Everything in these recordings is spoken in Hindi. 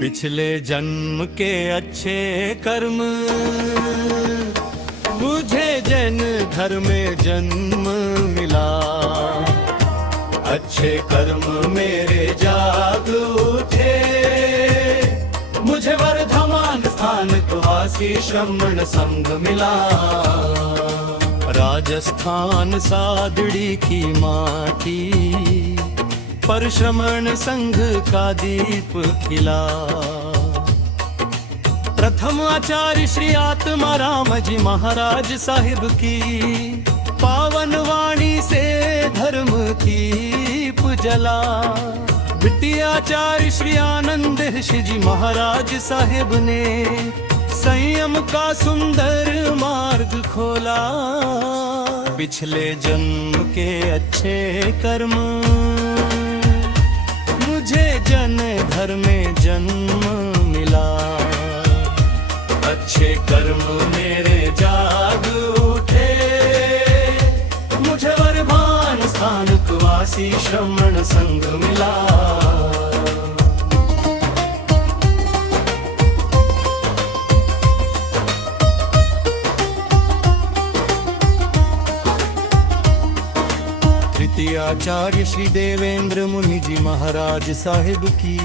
पिछले जन्म के अच्छे कर्म मुझे जैन धर्म में जन्म मिला। अच्छे कर्म मेरे जाग उठे, मुझे वर्धमान स्थान वासी श्रमण संग मिला। राजस्थान सादड़ी की माटी पर श्रमण संघ का दीप खिला। प्रथम आचार्य श्री आत्माराम जी महाराज साहिब की पावन वाणी से धर्म दीप जला। द्वितीय आचार्य श्री आनंद जी महाराज साहिब ने संयम का सुंदर मार्ग खोला। पिछले जन्म के अच्छे कर्म मुझे जन धर्म में जन्म मिला। अच्छे कर्म मेरे जाग उठे, मुझे वर्धमान स्थान वासी श्रमण संग मिला। तृतीय आचार्य श्री देवेंद्र मुनि जी महाराज साहिब की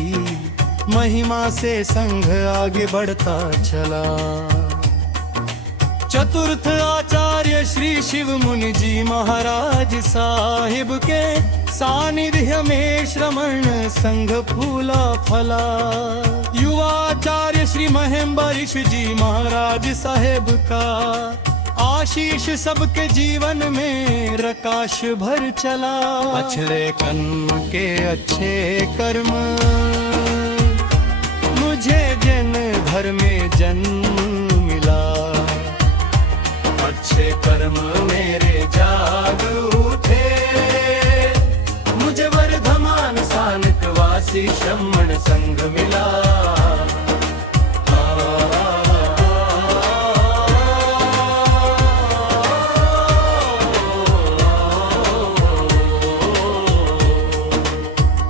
महिमा से संघ आगे बढ़ता चला। चतुर्थ आचार्य श्री शिव मुनि जी महाराज साहिब के सानिध्य में श्रमण संघ फूला फला। युवा आचार्य श्री महेम्बरीश जी महाराज साहिब का आशीष सबके जीवन में प्रकाश भर चला। पिछले कर्म के अच्छे कर्म मुझे जन धर्म में जन्म मिला। अच्छे कर्म मेरे जाग उठे, मुझे वर्धमान स्थान वासी श्रमण संग मिला।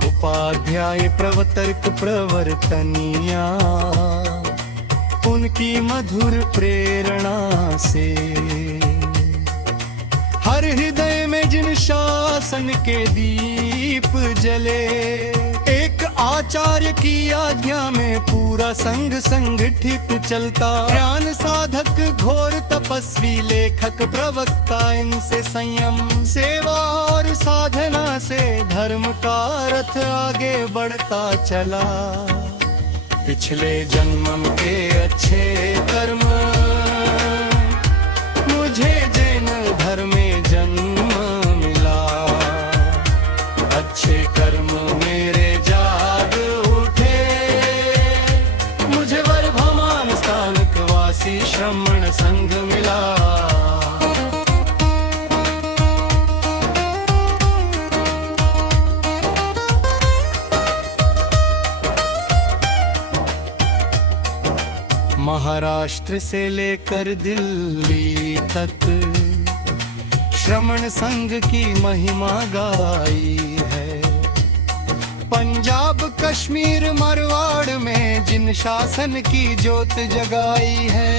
उपाध्याय प्रवतर्क प्रवर्तनिया उनकी मधुर प्रेरणा से हर हृदय में जिन शासन के दीप जले। एक आचार्य की आज्ञा में पूरा संघ संगठित चलता। ज्ञान साधक घोर तपस्वी लेखक प्रवक्ता इनसे संयम सेवा और साधना से धर्म का रथ आगे बढ़ता चला। पिछले जन्म के अच्छे कर्म मुझे जैन धर्म में जन्म मिला। अच्छे कर्म मेरे जाग उठे, मुझे वर्धमान स्थान वासी श्रमण संघ मिला। महाराष्ट्र से लेकर दिल्ली तक श्रमण संघ की महिमा गाई है। पंजाब कश्मीर मारवाड़ में जिन शासन की ज्योत जगाई है।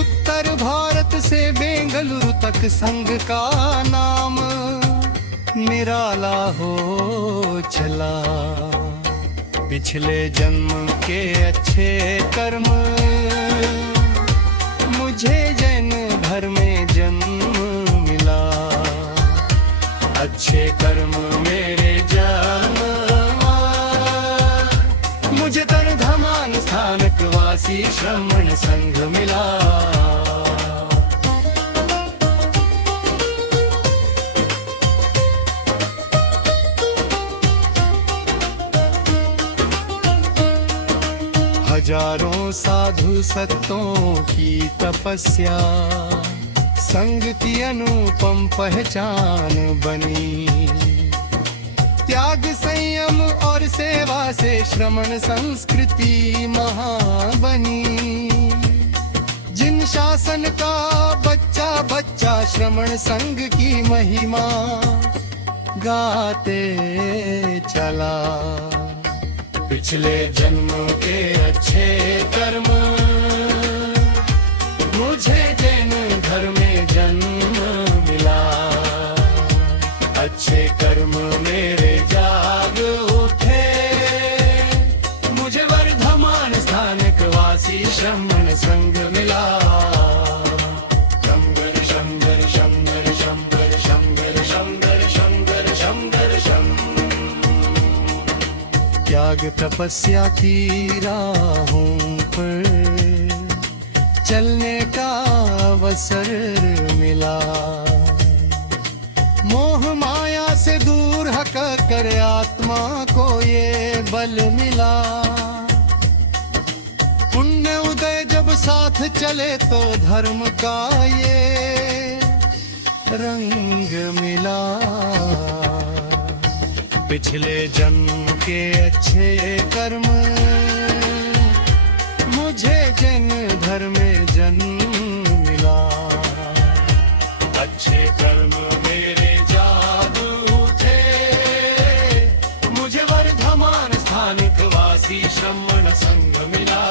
उत्तर भारत से बेंगलुरु तक संघ का नाम निराला हो चला। पिछले जन्म के अच्छे कर्म मुझे जैन धर्म में जन्म मिला। अच्छे कर्म मेरे जन्म, मुझे वर्धमान स्थान वासी श्रमण संघ मिला। हजारों साधु संतों की तपस्या संग की अनुपम पहचान बनी। त्याग संयम और सेवा से श्रमण संस्कृति महाबनी। जिन शासन का बच्चा बच्चा श्रमण संघ की महिमा गाते चला। पिछले जन्म के अच्छे कर्म मुझे जैन धर्म में जन्म मिला। अच्छे कर्म मेरे जाग उठे, मुझे वर्धमान स्थानक वासी श्रमण संग मिला। शंकर शंकर शंकर शंकर शंकर शंकर शंकर शंकर शंकर। त्याग तपस्या की राहों पर चलने का अवसर मिला। मोह माया से दूर हट कर आत्मा को ये बल मिला। पुण्य उदय जब साथ चले तो धर्म का ये रंग मिला। पिछले जन्म के अच्छे कर्म मुझे जैन धर्म में जन्म मिला। अच्छे कर्म मेरे जादू थे, मुझे वर्धमान स्थानिक वासी श्रमण संग मिला।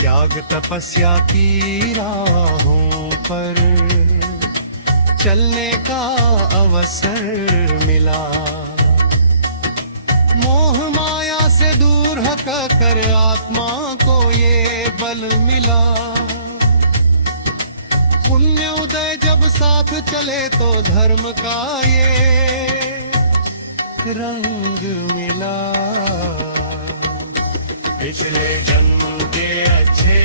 त्याग तपस्या की राहों पर चलने का अवसर मिला। मोह माया से दूर हट कर आत्मा को ये बल मिला। पुण्य उदय जब साथ चले तो धर्म का ये रंग मिला। पिछले जन्म के अच्छे